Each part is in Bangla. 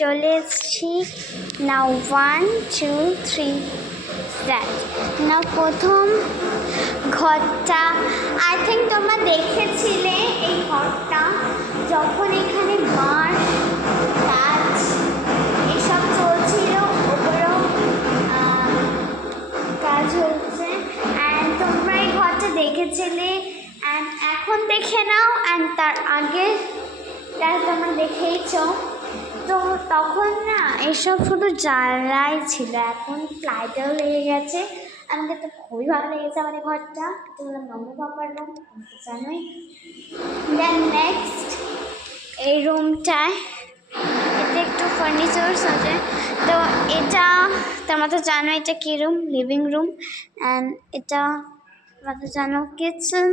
চলে এসেছি। নাও 1 2 3 স্টার্ট। না প্রথম ঘরটা আই থিঙ্ক তোমরা দেখেছিলে এই ঘরটা যখন এখানে বাঁশ গাছ এসব চলছিল, ওপরেও কাজ হচ্ছে। অ্যান্ড তোমরা এই ঘরটা দেখেছিলে অ্যান্ড এখন দেখে নাও। অ্যান্ড তার আগে তোমরা দেখেইছ। তো তখন না এসব শুধু জ্বালাই ছিল, এখন লাইটও লেগে গেছে। আমাকে তো খুবই ভালো লেগেছে আমাদের ঘরটা। তোমরা মাম্মা পাপার রুম জানোই। দেন নেক্সট এই রুমটায় এতে একটু ফার্নিচার্স আছে। তো এটা তোমরা তো জানো এটা কী রুম, লিভিং রুম। অ্যান্ড এটা তোমরা তো জানো kitchen.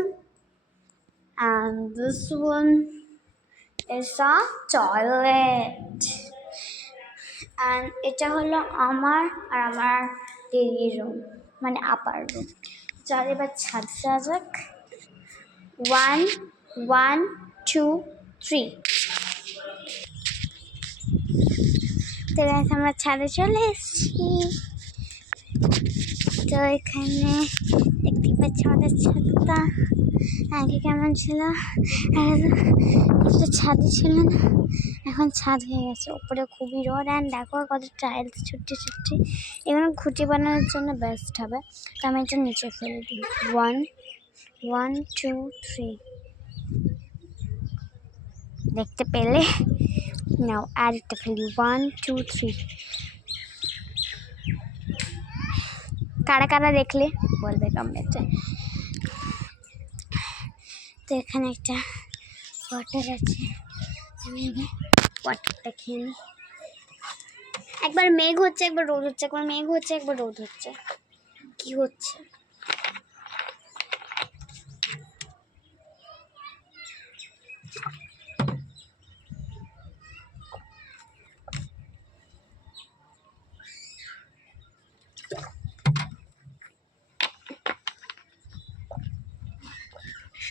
And this one is a toilet. and এটা হলো আমার আর আমার দিদির রুম, মানে আপার রুম। চল এবার ছাদ যাক। 1 1 2 3। তো আমরা ছাদে চলে এসেছি। তো এখানে দেখতে পাচ্ছি আমাদের ছাদটা আগে কেমন ছিল। এটা ছাদে ছিল না, এখন ছাদ হয়ে গেছে। উপরে খুবই রোদ। অ্যান্ড দেখো কত টাইলস ছুটে ছুটে, এগুলো খুঁটি বানানোর জন্য বেস্ট হবে। তো আমি এটা নিচে ফেলে দিই। 1 1 2 3 দেখতে পেলে? নাও আর একটা ফেলি। 1 2 3। কারা কারা দেখলে বলবে কমেন্টে। তো এখানে একটা ওয়াটার আছে, আমি ওয়াটারটা খেয়ে নিই। একবার মেঘ হচ্ছে, একবার রোদ হচ্ছে, একবার মেঘ হচ্ছে, একবার রোদ হচ্ছে। কি হচ্ছে?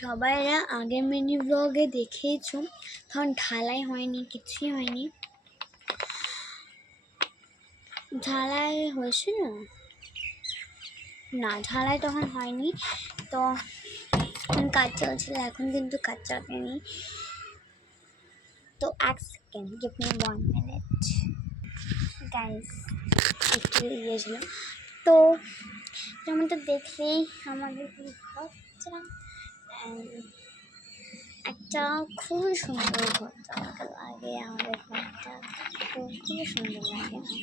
সবাইরা আগের মিনি ব্লগে দেখেইছো, তখন ঢালাই হয়নি, কিছুই হয়নি। ঢালাই হয়েছে না, ঢালাই তখন হয়নি। তো এখন কাজ চলছিল, এখন কিন্তু কাজ চলেনি। তো এক second, give me 1 minute guys, একটু ছিল। তো যেমন তো দেখলেই আমাদের ঘরটা একটা খুবই সুন্দর ঘরটা আমাকে লাগে। আমাদের ঘরটা তো খুবই সুন্দর লাগে আমাকে।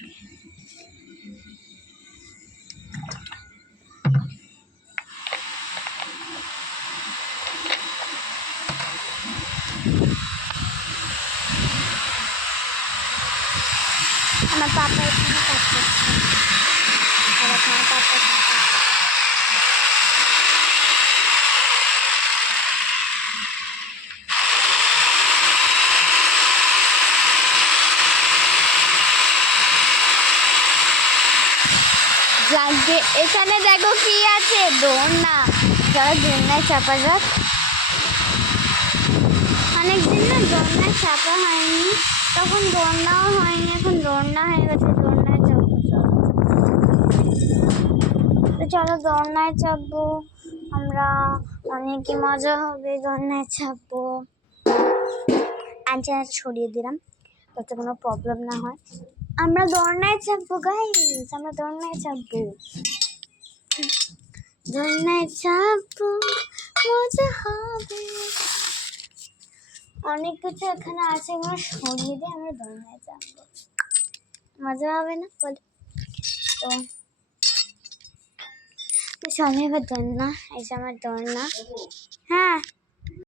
আমার পাপা এখানে কাজ করছে, আর আমার পাপা যাকে এখানে দেখো কি আছে, দোলনা। যারা দোলনায় চাপা যাক। অনেকদিন না দোলনায় চাপা হয়নি, তখন দোলনাও হয়নি, এখন দোলনা হয়ে গেছে। দোলনায় চাপবো, তো চলো দোলনায় চাপবো আমরা, অনেকই মজা হবে দোলনায় চাপবো। অ্যান্টেনা ছড়িয়ে দিলাম যাতে কোনো প্রবলেম না হয়। আমরা দোলনায় চাপবো গাইস, আমরা দোলনায় চাপবো, দোলনায় চাপবো, মজা হবে। অনেক কিছু এখানে আছে, এগুলো সরিয়ে দিয়ে আমরা দোলনায় চাপবো, মজা হবে না বলো? তো চলো এবার দোলনা, এই যে আমার দোলনা। হ্যাঁ